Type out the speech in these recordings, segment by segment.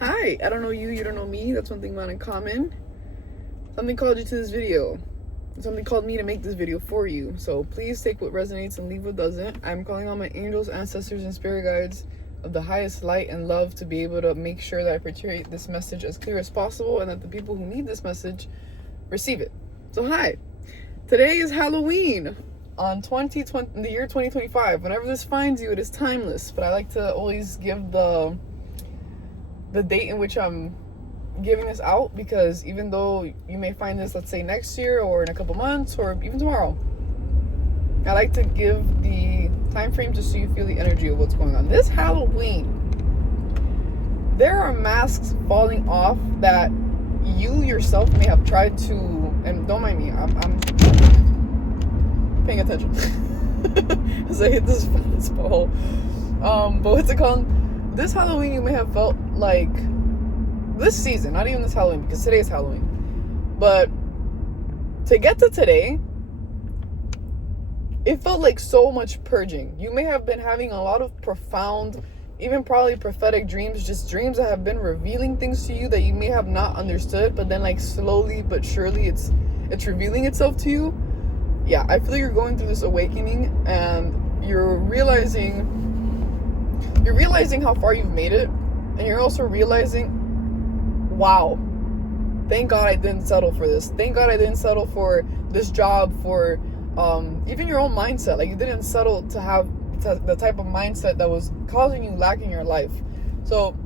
Hi, I don't know you, you don't know me. That's one thing about in common. Something called you to this video. Something called me to make this video for you. So please take what resonates and leave what doesn't. I'm calling on my angels, ancestors, and spirit guides of the highest light and love to be able to make sure that I portray this message as clear as possible and that the people who need this message receive it. So hi, today is Halloween on the year 2025. Whenever this finds you, it is timeless, but I like to always give the date in which I'm giving this out, because even though you may find this, let's say next year or in a couple months or even tomorrow, I like to give the time frame just so you feel the energy of what's going on. This Halloween, there are masks falling off that you yourself may have tried to, and don't mind me, I'm paying attention as I hit this ball. But what's it called? This Halloween, you may have felt like, this season, not even this Halloween, because today is Halloween, but to get to today, it felt like so much purging. You may have been having a lot of profound, even probably prophetic dreams, just dreams that have been revealing things to you that you may have not understood, but then like slowly but surely it's revealing itself to you. Yeah, I feel like you're going through this awakening and you're realizing how far you've made it, and you're also realizing, wow, thank God I didn't settle for this. Thank God I didn't settle for this job, for even your own mindset. Like, you didn't settle to have the type of mindset that was causing you lack in your life. So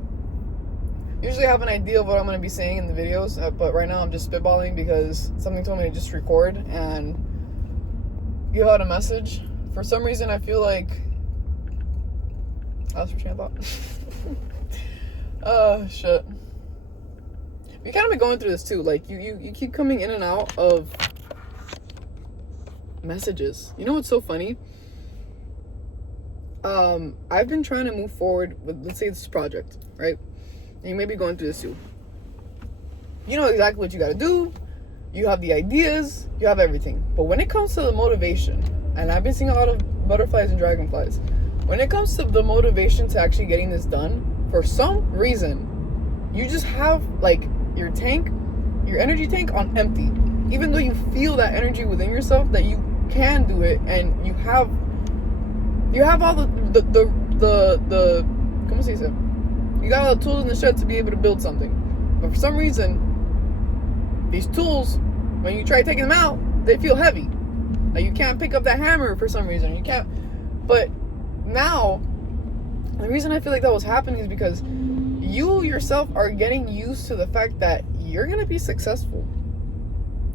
usually I have an idea of what I'm going to be saying in the videos, but right now I'm just spitballing because something told me to just record and give out a message. For some reason I feel like I was for train of thought. Oh shit. We kind of been going through this too. Like you keep coming in and out of messages. You know what's so funny? I've been trying to move forward with, let's say, this project, right? And you may be going through this too. You know exactly what you got to do. You have the ideas. You have everything. But when it comes to the motivation, and I've been seeing a lot of butterflies and dragonflies, when it comes to the motivation to actually getting this done, for some reason, you just have like your energy tank on empty. Even though you feel that energy within yourself that you can do it, and you have all the ¿cómo se dice? You got all the tools in the shed to be able to build something. But for some reason, these tools, when you try taking them out, they feel heavy. Like you can't pick up that hammer for some reason. You can't. But now, the reason I feel like that was happening is because you yourself are getting used to the fact that you're going to be successful.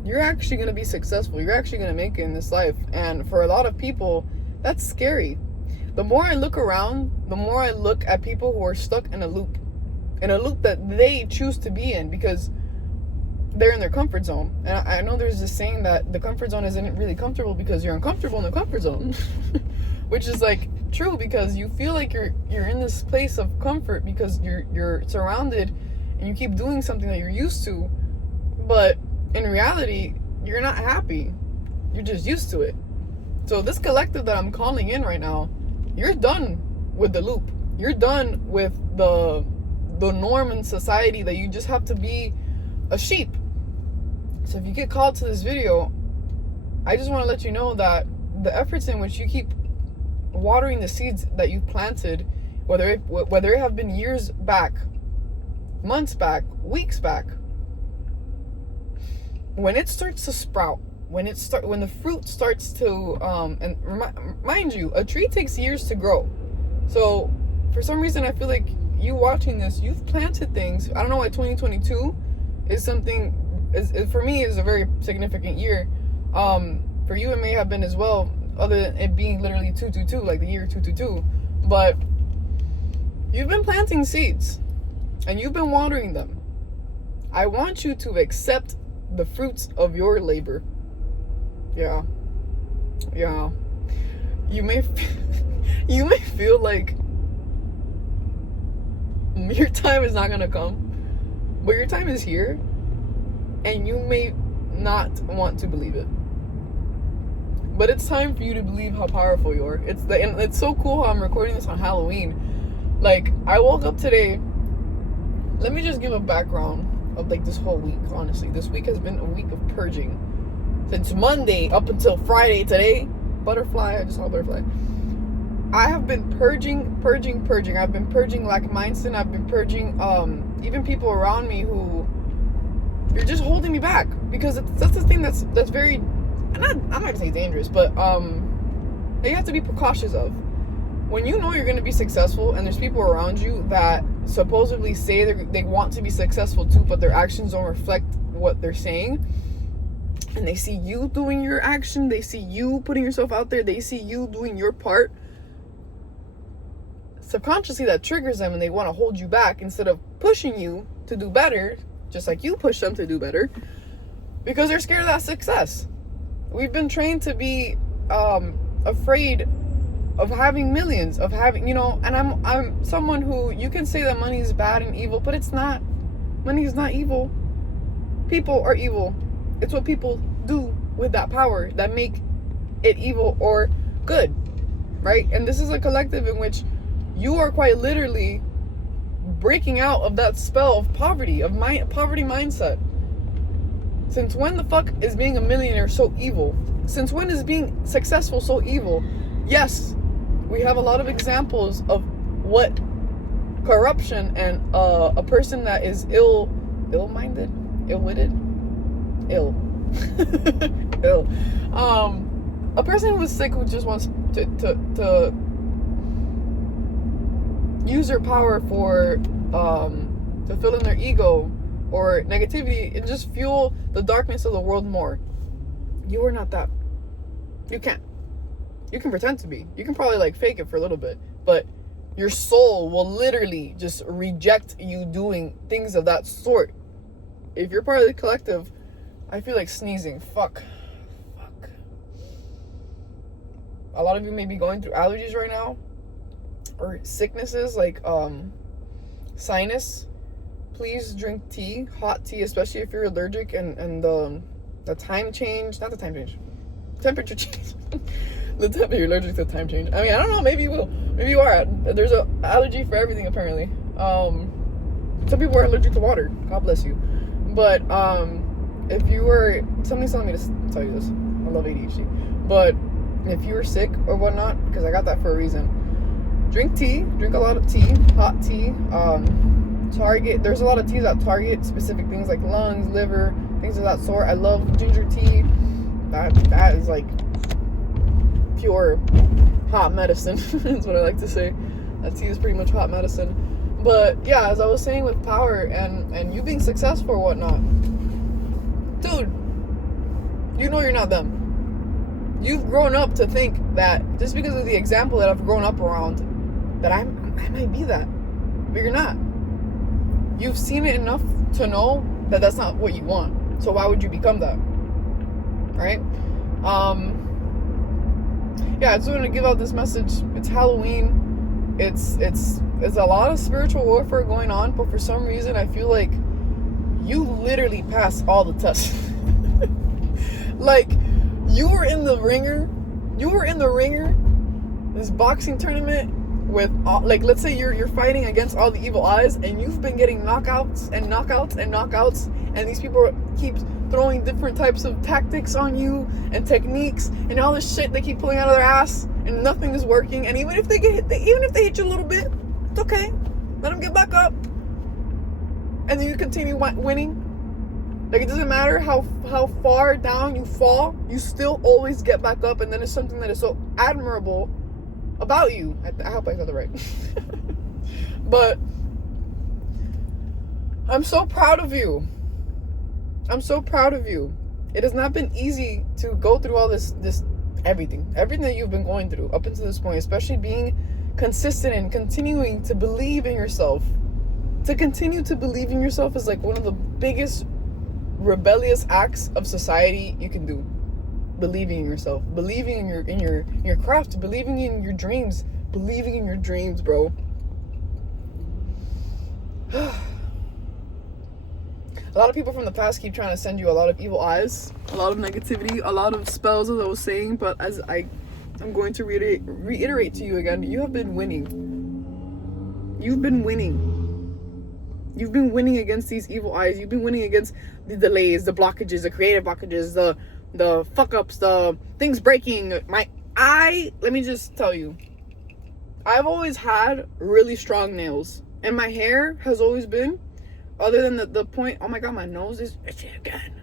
You're actually going to be successful. You're actually going to make it in this life. And for a lot of people, that's scary. The more I look around, the more I look at people who are stuck in a loop that they choose to be in because they're in their comfort zone. And I know there's this saying that the comfort zone isn't really comfortable because you're uncomfortable in the comfort zone, which is like true, because you feel like you're in this place of comfort because you're surrounded and you keep doing something that you're used to, but in reality you're not happy. You're just used to it. So this collective that I'm calling in right now, you're done with the loop. You're done with the norm in society that you just have to be a sheep. So if you get called to this video, I just want to let you know that the efforts in which you keep watering the seeds that you've planted, whether it have been years back, months back, weeks back, when it starts to sprout, when the fruit starts to and mind you, a tree takes years to grow. So for some reason I feel like you watching this, you've planted things. I don't know why 2022 is for me is a very significant year. For you it may have been as well, other than it being literally 222, like the year 222. But you've been planting seeds and you've been watering them. I want you to accept the fruits of your labor. Yeah. You may feel like your time is not gonna come, but your time is here, and you may not want to believe it. But it's time for you to believe how powerful you are. And it's so cool how I'm recording this on Halloween. Like, I woke up today let me just give a background of like this whole week. Honestly, this week has been a week of purging since Monday up until Friday today. Butterfly, I just saw a butterfly. I have been purging. I've been purging lack mindset. I've been purging even people around me who you're just holding me back, because that's the thing that's very, I'm not gonna say dangerous, but that you have to be precautious of. When you know you're going to be successful and there's people around you that supposedly say they want to be successful too, but their actions don't reflect what they're saying, and they see you doing your action, they see you putting yourself out there, they see you doing your part, subconsciously that triggers them and they want to hold you back instead of pushing you to do better, just like you push them to do better, because they're scared of that success. We've been trained to be afraid of having millions, of having, and I'm someone who, you can say that money is bad and evil, but it's not. Money is not evil. People are evil. It's what people do with that power that make it evil or good, right? And this is a collective in which you are quite literally breaking out of that spell of poverty, of poverty mindset. Since when the fuck is being a millionaire so evil? Since when is being successful so evil? Yes, we have a lot of examples of what corruption and a person that is ill-minded, ill-witted, ill. A person who is sick, who just wants to use their power for to fill in their ego or negativity and just fuel the darkness of the world more. You are not that. You can't. You can pretend to be. You can probably like fake it for a little bit, but your soul will literally just reject you doing things of that sort. If you're part of the collective, I feel like sneezing. Fuck. A lot of you may be going through allergies right now, or sicknesses like sinus. Please drink tea, hot tea, especially if you're allergic, and the time change, not the time change, temperature change. The temperature, you're allergic to the time change. I mean, I don't know, maybe you will. Maybe you are. There's an allergy for everything, apparently. Some people are allergic to water. God bless you. But if you were, somebody's telling me to tell you this. I love ADHD. But if you were sick or whatnot, because I got that for a reason, drink tea. Drink a lot of tea, hot tea. Target. There's a lot of teas that target specific things like lungs, liver, things of that sort. I love ginger tea. That is like pure hot medicine. Is what I like to say. That tea is pretty much hot medicine. But yeah, as I was saying, with power and you being successful or whatnot, dude, you know you're not them. You've grown up to think that just because of the example that I've grown up around, that I might be that, but you're not. You've seen it enough to know that that's not what you want. So why would you become that? Right? Yeah, I just wanted to give out this message. It's Halloween. It's a lot of spiritual warfare going on, but for some reason I feel like you literally passed all the tests. Like you were in the ringer, this boxing tournament with like, let's say you're fighting against all the evil eyes, and you've been getting knockouts, and these people keep throwing different types of tactics on you and techniques and all this shit they keep pulling out of their ass, and nothing is working. And even if they hit you a little bit, it's okay. Let them get back up, and then you continue winning. Like, it doesn't matter how far down you fall, you still always get back up. And then it's something that is so admirable about you. I hope I said that right. But I'm so proud of you. It has not been easy to go through all this everything that you've been going through up until this point, especially being consistent and continuing to believe in yourself. To continue to believe in yourself is like one of the biggest rebellious acts of society you can do. Believing in yourself, believing in your craft, believing in your dreams, bro. A lot of people from the past keep trying to send you a lot of evil eyes, a lot of negativity, a lot of spells, as I was saying, but as I'm going to reiterate to you again, you have been winning. You've been winning. You've been winning against these evil eyes. You've been winning against the delays, the blockages, the creative blockages, the fuck ups, the things breaking. Let me just tell you, I've always had really strong nails, and my hair has always been, other than the point, oh my god, my nose is itchy again.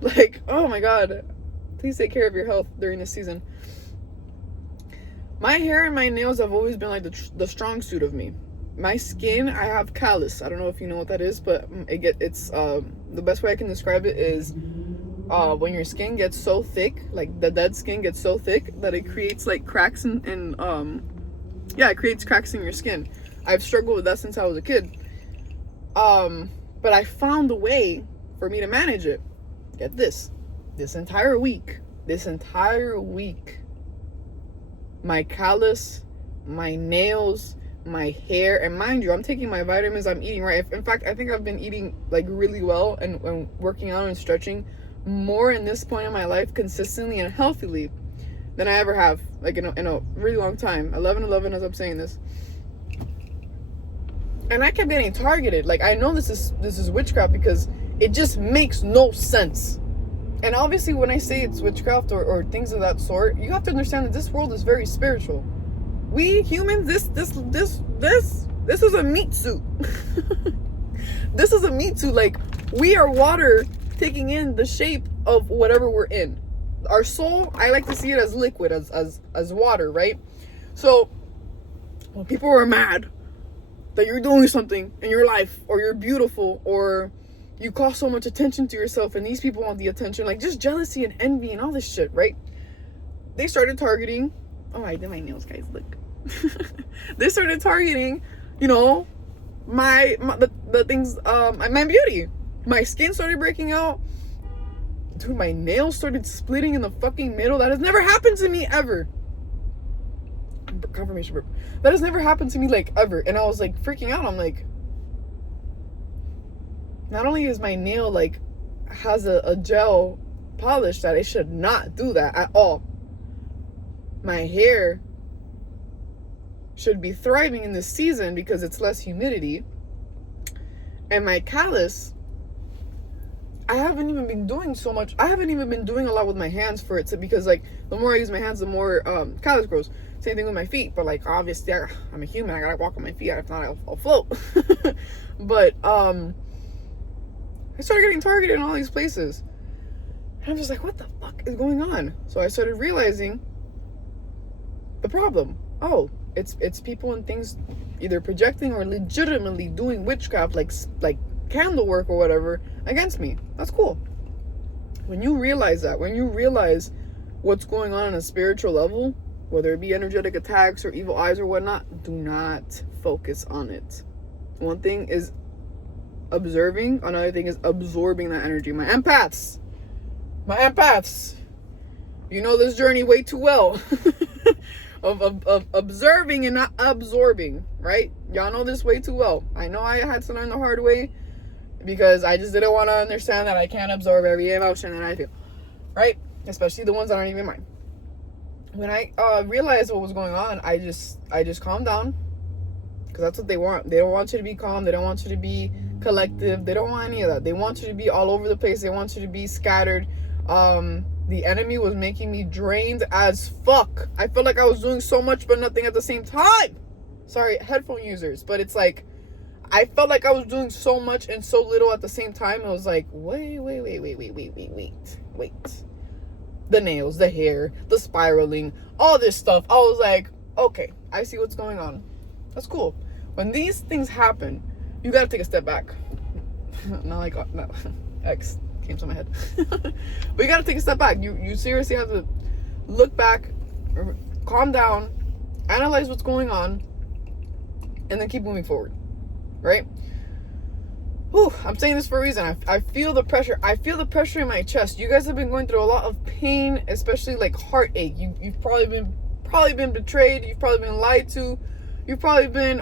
Like, oh my god, please take care of your health during this season. My hair and my nails have always been like the strong suit of me. My skin, I have callus. I don't know if you know what that is, but it's the best way I can describe it is when your skin gets so thick, like the dead skin gets so thick that it creates like cracks it creates cracks in your skin. I've struggled with that since I was a kid. But I found a way for me to manage it. Get this entire week, my callus, my nails, my hair, and mind you, I'm taking my vitamins, I'm eating right. In fact, I think I've been eating like really well and working out and stretching more in this point in my life consistently and healthily than I ever have, like in a really long time. 11 as I'm saying this. And I kept getting targeted. Like, I know this is witchcraft because it just makes no sense. And obviously when I say it's witchcraft or things of that sort, you have to understand that this world is very spiritual. We humans, this is a meat suit. This is a meat suit. Like, we are water taking in the shape of whatever we're in. Our soul, I like to see it as liquid, as water, right? So when people are mad that you're doing something in your life, or you're beautiful, or you call so much attention to yourself, and these people want the attention, like just jealousy and envy and all this shit, right? They started targeting, oh, I did my nails, guys, look. They started targeting, you know, the things, my beauty. My skin started breaking out. Dude, my nails started splitting in the fucking middle. That has never happened to me ever. Confirmation burp. That has never happened to me, like, ever. And I was like freaking out. I'm like, not only is my nail like has a gel polish that it should not do that at all, my hair should be thriving in this season because it's less humidity. And my callus, I haven't even been doing so much. I haven't even been doing a lot with my hands for it to, because like the more I use my hands, the more callus grows. Same thing with my feet, but like obviously I'm a human, I gotta walk on my feet, if not I'll float. But I started getting targeted in all these places, and I'm just like, what the fuck is going on? So I started realizing the problem. Oh, it's people and things either projecting or legitimately doing witchcraft, like candle work or whatever, against me. That's cool. When you realize that, when you realize what's going on a spiritual level, whether it be energetic attacks or evil eyes or whatnot, do not focus on it. One thing is observing, another thing is absorbing that energy. My empaths, you know this journey way too well. of observing and not absorbing, right? Y'all know this way too well. I know I had to learn the hard way because I just didn't want to understand that I can't absorb every emotion that I feel, right? Especially the ones that aren't even mine. When I realized what was going on, I just calmed down, because that's what they want. They don't want you to be calm. They don't want you to be collective. They don't want any of that. They want you to be all over the place. They want you to be scattered. The enemy was making me drained as fuck. I felt like I was doing so much but nothing at the same time. Sorry, headphone users, but it's like I felt like I was doing so much and so little at the same time. I was like, wait. The nails, the hair, the spiraling, all this stuff. I was like, okay, I see what's going on. That's cool. When these things happen, you gotta take a step back. Not like, no, X came to my head. But you gotta take a step back. You seriously have to look back, calm down, analyze what's going on, and then keep moving forward, right? Whew, I'm saying this for a reason. I feel the pressure. I feel the pressure in my chest. You guys have been going through a lot of pain, especially like heartache. You've probably been betrayed. You've probably been lied to. You've probably been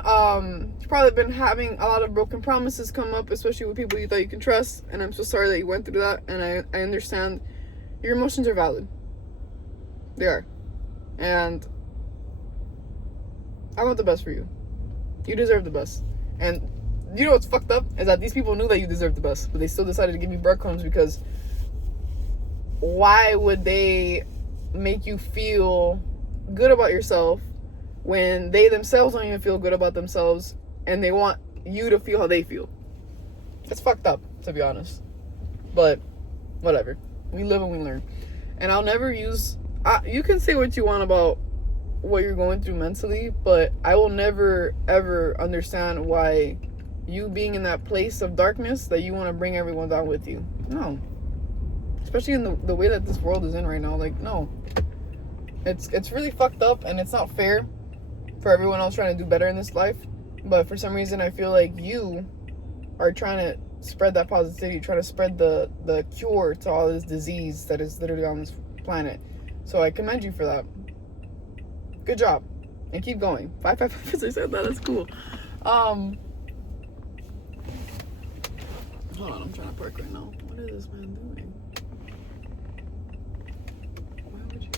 having a lot of broken promises come up, especially with people you thought you could trust. And I'm so sorry that you went through that. And I understand your emotions are valid. They are. And I want the best for you. You deserve the best. And you know what's fucked up is that these people knew that you deserved the best, but they still decided to give you breadcrumbs, because why would they make you feel good about yourself when they themselves don't even feel good about themselves, and they want you to feel how they feel? It's fucked up, to be honest. But whatever. We live and we learn. And I'll never use... you can say what you want about what you're going through mentally, but I will never, ever understand why you being in that place of darkness that you want to bring everyone down with you. No. Especially in the way that this world is in right now. Like, no. It's really fucked up, and it's not fair for everyone else trying to do better in this life. But for some reason, I feel like you are trying to spread that positivity, trying to spread the cure to all this disease that is literally on this planet. So I commend you for that. Good job. And keep going. 555, I said that. That's cool. Hold on, I'm trying to park right now. What is this man doing? Why would you...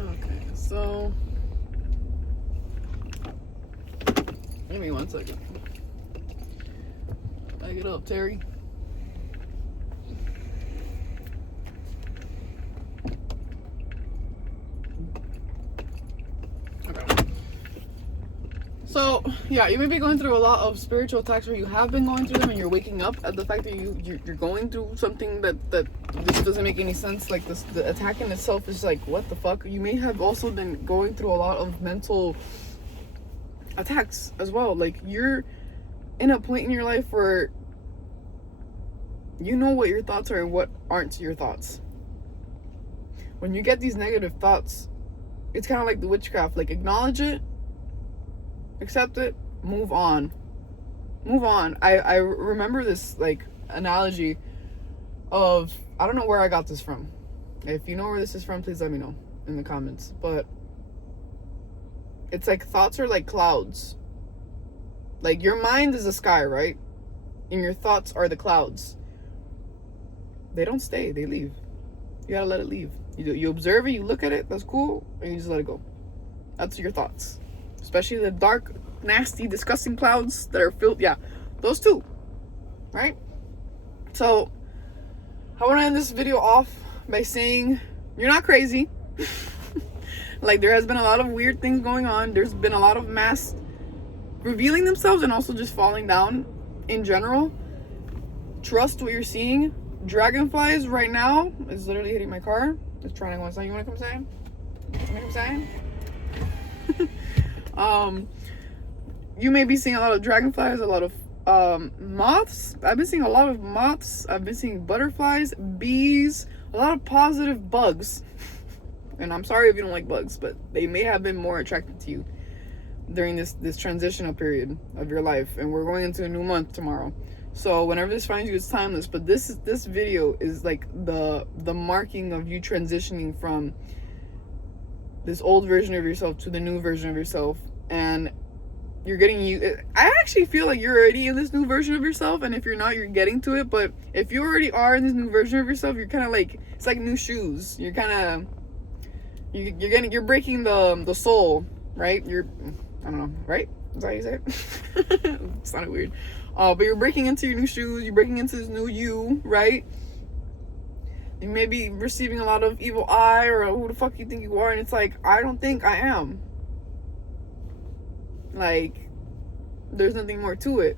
Okay, so... Give me 1 second. Bag it up, Terry. Okay. So, yeah, you may be going through a lot of spiritual attacks, or you have been going through them, and you're waking up at the fact that you're going through something that this doesn't make any sense. Like, the attack in itself is like, what the fuck? You may have also been going through a lot of mental attacks as well. Like, you're in a point in your life where you know what your thoughts are and what aren't your thoughts. When you get these negative thoughts, it's kind of like the witchcraft. Like, acknowledge it, accept it, move on. I remember this like analogy of, I don't know where I got this from. If you know where this is from, please let me know in the comments. But it's like, thoughts are like clouds. Like, your mind is the sky, right? And your thoughts are the clouds. They don't stay, they leave. You gotta let it leave. You observe it, you look at it, that's cool, and you just let it go. That's your thoughts. Especially the dark, nasty, disgusting clouds that are filled. Yeah, those two, right? So I want to end this video off by saying you're not crazy. Like, there has been a lot of weird things going on. There's been a lot of masks revealing themselves and also just falling down in general. Trust what you're seeing. Dragonflies right now is literally hitting my car. It's trying to go inside. You want to come inside? You want to come inside? You may be seeing a lot of dragonflies, a lot of moths. I've been seeing a lot of moths. I've been seeing butterflies, bees, a lot of positive bugs. And I'm sorry if you don't like bugs, but they may have been more attracted to you during this transitional period of your life. And we're going into a new month tomorrow. So whenever this finds you, it's timeless. But this video is like the marking of you transitioning from this old version of yourself to the new version of yourself. And you're getting I actually feel like you're already in this new version of yourself, and if you're not, you're getting to it. But if you already are in this new version of yourself, you're kind of like, it's like new shoes. You're kind of, you're breaking the sole, right? I don't know, right? Is that how you say it? It sounded weird. But you're breaking into your new shoes. You're breaking into this new you, right? You may be receiving a lot of evil eye, or who the fuck you think you are, and it's like, I don't think I am. Like, there's nothing more to it,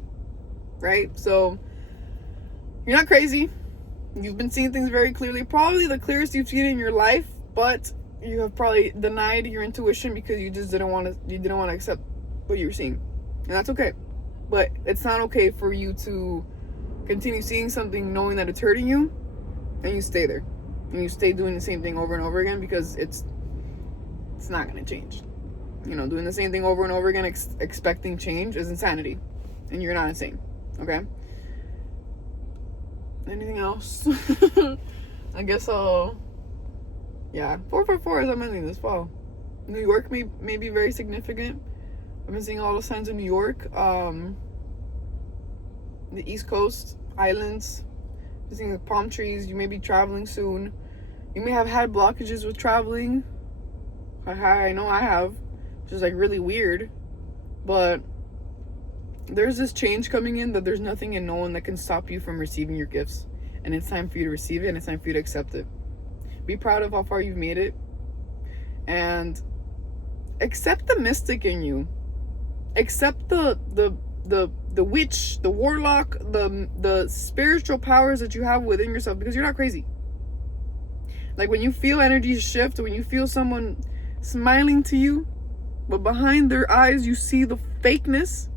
right? So you're not crazy. You've been seeing things very clearly, probably the clearest you've seen in your life, but you have probably denied your intuition because you just didn't want to accept what you were seeing. And that's okay. But it's not okay for you to continue seeing something knowing that it's hurting you, and you stay there and you stay doing the same thing over and over again, because it's not going to change. You know, doing the same thing over and over again, expecting change, is insanity, and you're not insane. Okay? Anything else? I guess yeah, 444 as I'm ending this fall. New York may be very significant. I've been seeing a lot of signs of New York, the East Coast, islands. I've been seeing the palm trees. You may be traveling soon. You may have had blockages with traveling. I know I have. which is like really weird. But there's this change coming in that there's nothing and no one that can stop you from receiving your gifts. And it's time for you to receive it, and it's time for you to accept it. Be proud of how far you've made it. And accept the mystic in you. Accept the witch, the warlock, the spiritual powers that you have within yourself, because you're not crazy. Like when you feel energy shift, when you feel someone smiling to you, but behind their eyes you see the fakeness,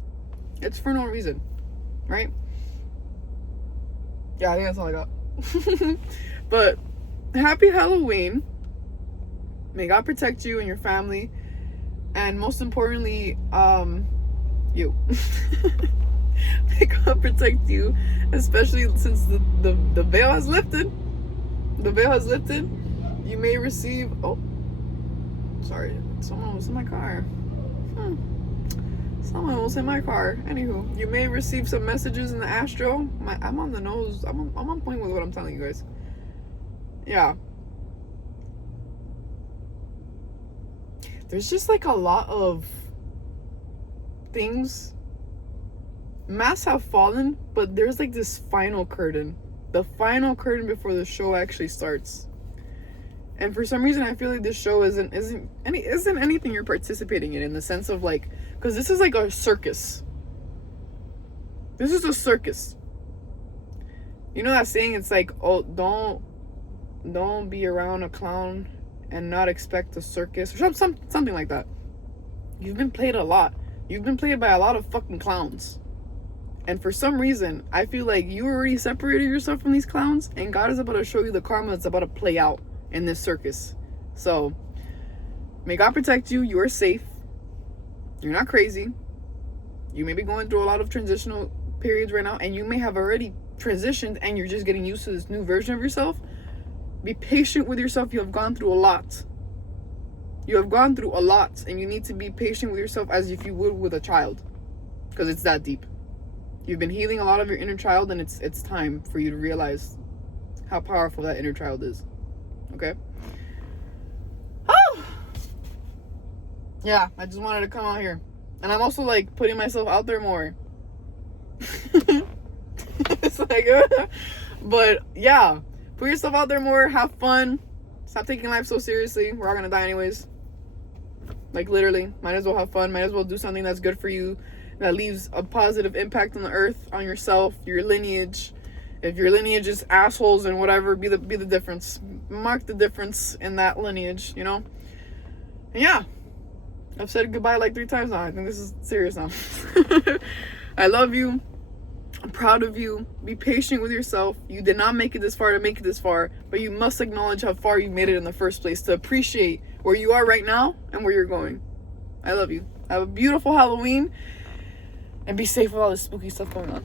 it's for no reason, right? Yeah, I think that's all I got. But happy Halloween. May God protect you and your family, and most importantly, you. May God protect you, especially since the veil has lifted. The veil has lifted. You may receive. Oh, sorry, someone was in my car. Someone was in my car. Anywho, you may receive some messages in the astro. I'm on the nose. I'm on point with what I'm telling you guys. Yeah. There's just like a lot of things. Masks have fallen, but there's like this final curtain. The final curtain before the show actually starts. And for some reason I feel like this show isn't anything you're participating in the sense of like, because this is like a circus. This is a circus. You know that saying, it's like, oh, don't be around a clown and not expect a circus, or something like that. You've been played a lot. You've been played by a lot of fucking clowns. And for some reason, I feel like you already separated yourself from these clowns, and God is about to show you the karma that's about to play out in this circus. So, may God protect you. You are safe. You're not crazy. You may be going through a lot of transitional periods right now, and you may have already transitioned and you're just getting used to this new version of yourself. Be patient with yourself. You have gone through a lot. You have gone through a lot, and you need to be patient with yourself as if you would with a child, because it's that deep. You've been healing a lot of your inner child, and it's time for you to realize how powerful that inner child is. Okay? Oh! Yeah, I just wanted to come out here. And I'm also like putting myself out there more. It's like, but yeah, put yourself out there more, have fun, stop taking life so seriously. We're all gonna die anyways. Like literally, might as well have fun, might as well do something that's good for you, that leaves a positive impact on the earth, on yourself, your lineage. If your lineage is assholes and whatever, be the difference. Mark the difference in that lineage, you know? And yeah, I've said goodbye like 3 times now. I think this is serious now. I love you. I'm proud of you. Be patient with yourself. You did not make it this far to make it this far, but you must acknowledge how far you made it in the first place to appreciate where you are right now and where you're going. I love you. Have a beautiful Halloween, and be safe with all this spooky stuff going on.